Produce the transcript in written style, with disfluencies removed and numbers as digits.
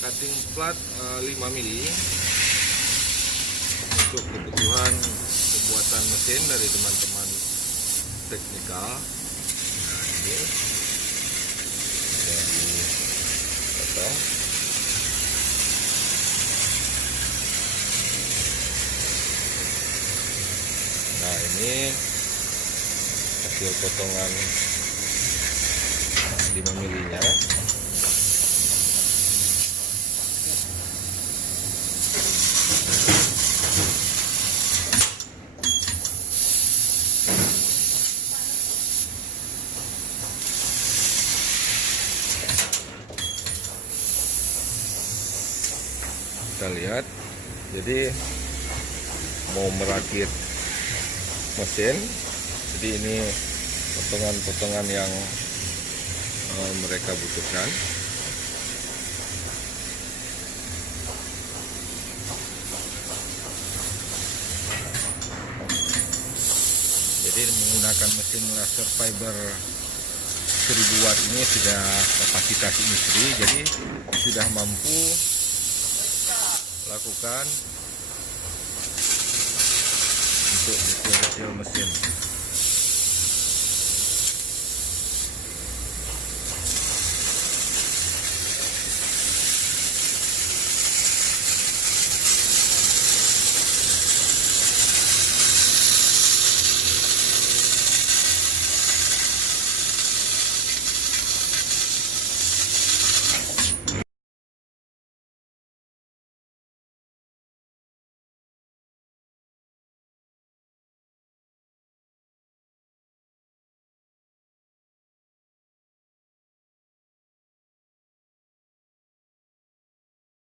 cutting plat 5 mili untuk kebutuhan pembuatan mesin dari teman-teman teknikal. Nah, ini yang dipotong. Nah, ini hasil potongan 5 milinya. Kita lihat, jadi mau merakit mesin, jadi ini potongan-potongan yang mereka butuhkan. Jadi menggunakan mesin laser fiber 1000 watt ini sudah kapasitas industri, jadi sudah mampu lakukan untuk detail-detail mesin.